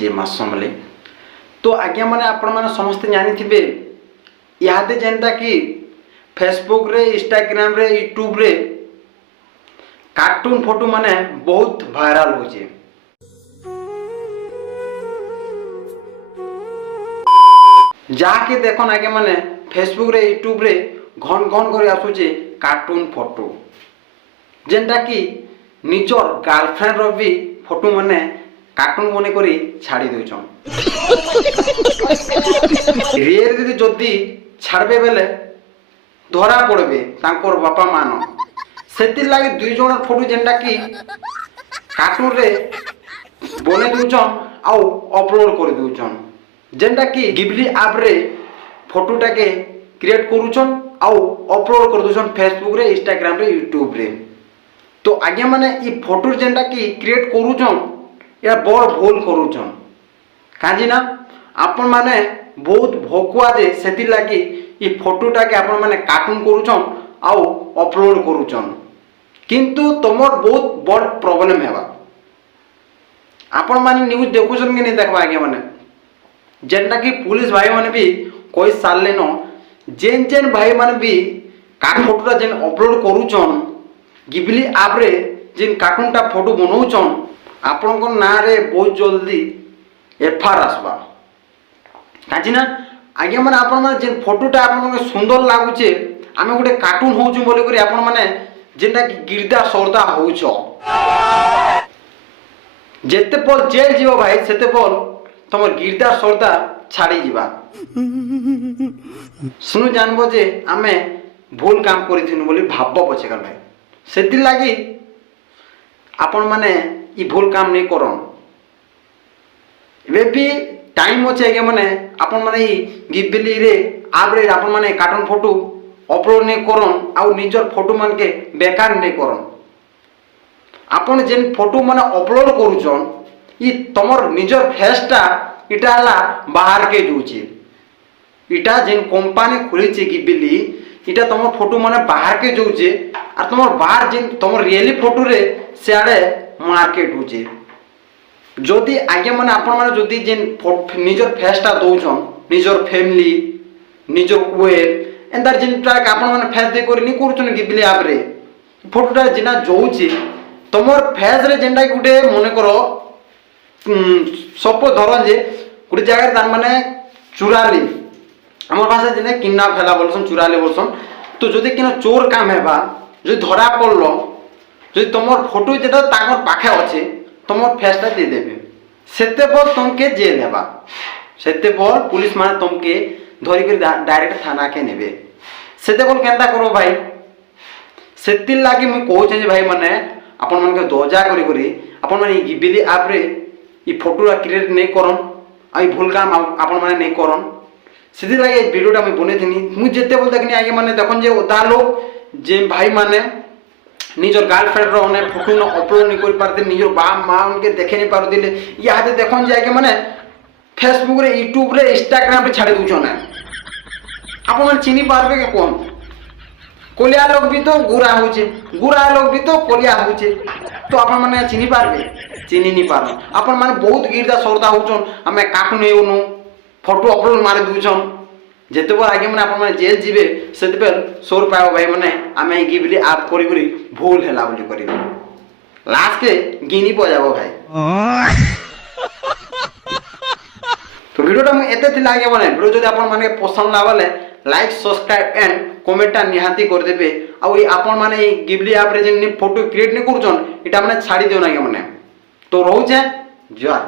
जे मासमले तो आज्ञा मैंने आपण मैंने समस्ते जानी थे इहादे जेनता कि फेसबुक रे इंस्टाग्राम रे यूट्यूब रे कार्टून फोटो माने बहुत वायरल होचे। जाके देखन आगे माने फेसबुक रे यूट्यूब रे घन घन कर आसुचे कार्टून फोटो जेनटा कि निजर गर्लफ्रेंड रो भी फोटो माने कार्टून बने करी छाड़ी देउछन। रियल जदि छाड़बे बेले धरा पड़बे तांकर बापा मान सेति लागे दुई जण फोटो जेनटा कि कार्टून रे बने देउछन आउ अपलोड कर देउछन जेनटा कि गिबली ऐप रे फोटोटा के क्रिएट करूछन आउ अपलोड कर देउछन फेसबुक रे इंस्टाग्राम रे यूट्यूब रे। तो आज्ञा माने ई फोटो जेनटा कि क्रिएट करूछन या बड़ भूल करूछन काजी ना आपण माने बहुत भकुआ जे सेति लागी ई फोटोटा के आपण माने कार्टून करूछन आउ अपलोड करूछन किंतु तमर बहुत बड़ प्रॉब्लम हेबा। आपण माने न्यूज देखुछन कि नहीं देखबा आज्ञा माने जेनटा कि पुलिस भाई माने भी कोई साले न जेन जेन भाई माने भी कार्टून फोटोटा जेन अपलोड करूछन गिबली ऐप रे जेन कार्टूनटा फोटो बनौछन आपन को ना रे बहुत जल्दी एफआर आसबा काजी ना आगे माने आपन माने जेन फोटोटा आपन माने सुंदर लागुचे आमे गुटे कार्टून होउछु बोले करी आपन माने जेनटा कि गिरदा सरदा होउछो जेते पल जेल जीव भाई सेते पल तमर गिरदा सरदा छाड़ी जीवा सुनु जानबो जे आमे भूल काम करिथिनु बोली भाबबो पछे कर भाई सेति लागी आपन माने ई भूल काम नहीं करन एबे भी टाइम होचे आगे माने आपन माने ई गिबली रे ऐप रे आपन माने कार्टून फोटो अपलोड नहीं करन आउ निजर फोटो मान के बेकार नहीं करन आपन जेन फोटो माने अपलोड करूछन ई तमर निजर फेसटा इटा हला बाहर के जोचे इटा जेन कंपनी खुलीचे गिबली इटा तमर फोटो माने बाहर के जोचे आ तमर बाहर जेन तमर रियली फोटो रे सियाडे मार्केट होचे जदि आगे माने आपण माने जदि जेन निजर फेसटा दउछन निजर फैमिली निजर वेब एंदर जेन ट्रैक आपण माने फेस दे करी नि करूछन गिबली ऐप रे फोटोटा जेना जोउची तमर फेस रे जेंडा गुटे मने करो सपो धरन जे गुटे जगह तार माने चुराली हमर भाषा जेने किन्ना फेला बोलसन चुराले बोलसन तो जदि किना चोर काम हेबा जदि धरा पड़लो जदि तमर फोटो जेटा ताकर पाखे अछि तमर फेसटा दे देबे सेते पर तुमके जेल हेबा सेते पर पुलिस माने तुमके धरि कर डायरेक्ट थाना के नेबे सेते पर केनता करो भाई सेति लागी मैं कहू जे भाई माने आपण मन के दोजा करी करी आपण माने गिबली ऐप रे ई फोटो क्रिएट नहीं करन आ भूल काम आपण माने नहीं करन सेति लागी वीडियोटा मैं बने थिनी मु जेते बोल देखनी आगे माने देखन जे ओदा लोग जे भाई माने निजर गर्लफ्रेंड रो ने फोटो न अपलोड नहीं कर पारते निजर बाप मां उनके देखे नहीं पारदिले यादे देखन जे आगे माने फेसबुक रे यूट्यूब रे इंस्टाग्राम रे छाड़ी दुछन आपण मन चिनी पारबे के कोन कोलिया लोग भी तो गुरा होचे गुरा लोग भी तो कोलिया होचे तो आपण माने चिनी पारबे चिनी नहीं पार आपण माने बहुत गिरदा सरदा होचन हमें कार्टून हेउनु फोटो अपलोड मारे दुछन जेते बार आगे माने आपण माने जेल जीवे सेते बेल सोर पाओ भाई माने आमे गिबली ऐप करी करी भूल हैला बोली करी लास्ट के गिनी प जाबो भाई तो वीडियोटा मु एते थिला आगे माने वीडियो जदि आपण माने पसंद लागले लाइक सब्सक्राइब एंड कमेंटटा निहाती कर देबे आ ई आपण माने गिबली ऐप रे जेन फोटो क्रिएट नै करूछन एटा माने छाडी देउ ना आगे माने तो रहू छे जय।